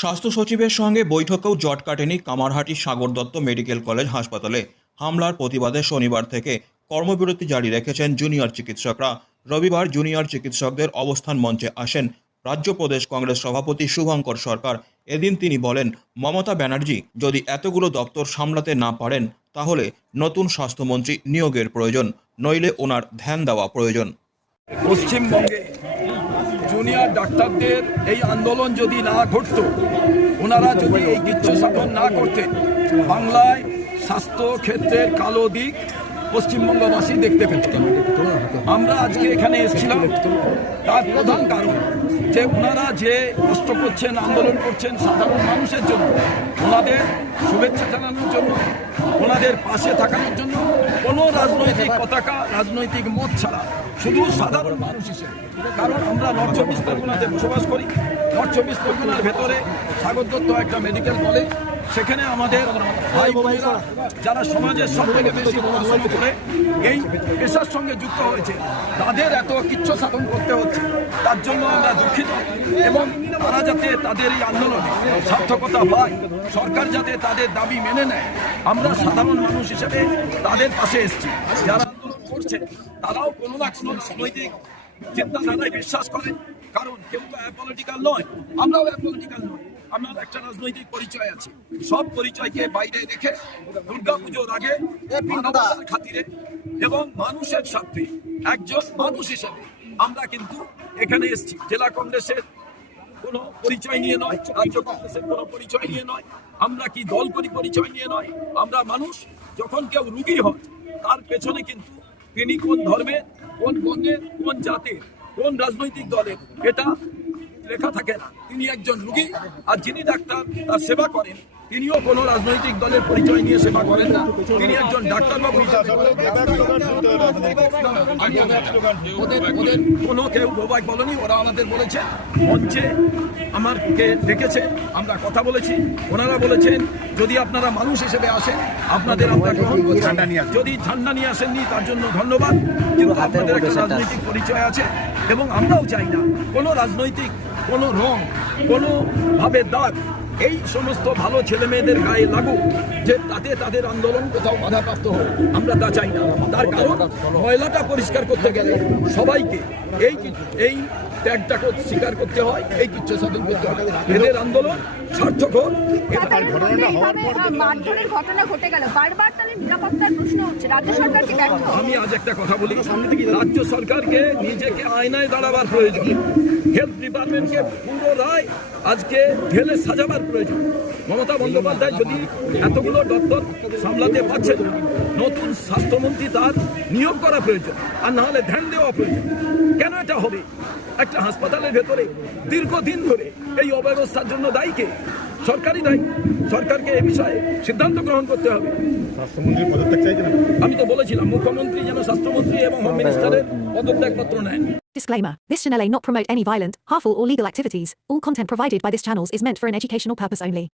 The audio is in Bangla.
স্বাস্থ্য সচিবের সঙ্গে বৈঠকেও জট কাটেনি কামারহাটি সাগর দত্ত মেডিকেল কলেজ হাসপাতালে। হামলার প্রতিবাদে শনিবার থেকে কর্মবিরতি জারি রেখেছেন জুনিয়র চিকিৎসকরা। রবিবার জুনিয়র চিকিৎসকদের অবস্থান মঞ্চে আসেন রাজ্য প্রদেশ কংগ্রেস সভাপতি শুভঙ্কর সরকার। এদিন তিনি বলেন, মমতা ব্যানার্জি, যদি এতগুলো দপ্তর সামলাতে না পারেন, তাহলে নতুন স্বাস্থ্যমন্ত্রী নিয়োগের প্রয়োজন, নইলে ওনার ধ্যান দেওয়া প্রয়োজন। পশ্চিমবঙ্গে জুনিয়র ডাক্তারদের এই আন্দোলন যদি না ঘটত, ওনারা যদি এই গিচ্ছ সাধন না করতেন, বাংলায় স্বাস্থ্য ক্ষেত্রের কালো দিক পশ্চিমবঙ্গবাসী দেখতে পেতেন আমরা আজকে এখানে এসেছিলাম। তার প্রধান কারণ যে ওনারা যে কষ্ট করছেন, আন্দোলন করছেন সাধারণ মানুষের জন্য, ওনাদের শুভেচ্ছা জানানোর জন্য, ওনাদের পাশে থাকানোর জন্য কোনো রাজনৈতিক পতাকা, রাজনৈতিক মত ছাড়া শুধু সাধারণ মানুষ হিসেবে। কারণ আমরা নর্থ চব্বিশ পরগনাতে বসবাস করি। নর্থ চব্বিশ পরগনার ভেতরে সাগর দত্ত একটা মেডিকেল কলেজ সেখানে আমাদের ভাই বোনেরা যারা সমাজের সব থেকে বেশি পড়াশোনা করে, এই পেশার সঙ্গে যুক্ত হয়েছে। তাদের এত কিচ্ছ সাধন করতে হচ্ছে। তার জন্য আমরা দুঃখিত এবং তারা যাতে তাদের এই আন্দোলনে সার্থকতা পায়, সরকার যাতে তাদের দাবি মেনে নেয়, আমরা সাধারণ মানুষ হিসেবে তাদের পাশে এসেছি। যারা আন্দোলন করছে, তারাও কোনো না কোনো সামাজিক চিন্তাধারায় বিশ্বাস করে। কারণ কেউ তো অ্যাপলিটিক্যাল নয়, আমরাও অ্যাপলিটিক্যাল নয় আমার একটা রাজনৈতিক পরিচয় আছে। সব পরিচয়কে বাইরে রেখে দুর্গা পুজোর আগে মানবতার খাতিরে এবং মানুষের স্বার্থে একজন মানুষ হিসেবে আমরা কিন্তু এখানে এসেছি। জেলা কংগ্রেসের কোনো পরিচয় নিয়ে নয় রাজ্য কংগ্রেসের কোনো পরিচয় নিয়ে নয়। আমরা কি দল করি পরিচয় নিয়ে নয়? আমরা মানুষ যখন কেউ রুগী হয় তার পেছনে কিন্তু তিনি কোন ধর্মের কোন বর্ণের কোন জাতের কোন রাজনৈতিক দলের এটা লেখা থাকে না। তিনি একজন রুগী আর যিনি ডাক্তার তার সেবা করেন। তিনিও কোনো রাজনৈতিক দলের পরিচয় নিয়ে সেবা করেন না। তিনি একজন ডাক্তারবাবু হিসাবে ওদের ওদের কোনো কেউ বোবাক বলেনি ওরা আমাদের বলেছে মঞ্চে আমারকে ডেকেছে আমরা কথা বলেছি ওনারা বলেছেন যদি আপনারা মানুষ হিসেবে আসেন আপনাদের আমরা গ্রহণ করছি। যদি ঝান্ডা নিয়ে আসেননি তার জন্য ধন্যবাদ। কিন্তু আপনাদের একটা রাজনৈতিক পরিচয় আছে এবং আমরাও চাই না কোনো রাজনৈতিক কোনো রং, কোনো ভাবে দাগ, এই সমস্ত ভালো ছেলে মেয়েদের গায়ে লাগুক যে তাতে তাদের আন্দোলন কোথাও বাধাপ্রাপ্ত হোক। আমরা তা চাই না। তার কারণ, ময়লাটা পরিষ্কার করতে গেলে সবাইকে এই এই ত্যাগটা কর- স্বীকার করতে হয়, এই কিচ্ছু সাধন করতে হয়। এদের আন্দোলন সার্থক হোক। ঘটনা ঘটে গেল। বারবার আমি আজ একটা কথা বলি রাজ্য সরকারকে নিজেকে আয়নায় দাঁড়াবার প্রয়োজন। হেলথ ডিপার্টমেন্টকে পুনরায় আজকে ঢেলে সাজাবার প্রয়োজন। মমতা বন্দ্যোপাধ্যায় যদি এতগুলো দপ্তর সামলাতে পারছেন, নতুন স্বাস্থ্যমন্ত্রী তার নিয়োগ করা প্রয়োজন, আর না হলে ধ্যান দেওয়া প্রয়োজন। কেন এটা হবে? একটা হাসপাতালের ভেতরে দীর্ঘদিন ধরে এই অব্যবস্থার জন্য দায়ী কে? সরকারই দায়ী সরকারকে এ বিষয়ে সিদ্ধান্ত গ্রহণ করতে হবে স্বাস্থ্যমন্ত্রীর পদত্যাগ চাইছেন আপনি? আমি তো বলেছিলাম মুখ্যমন্ত্রী যেন স্বাস্থ্যমন্ত্রী এবং হোম মিনিস্টারের পদত্যাগপত্র নেন Disclaimer This channel may not promote any violent, harmful, or legal activities. All content provided by this channel is meant for an educational purpose only.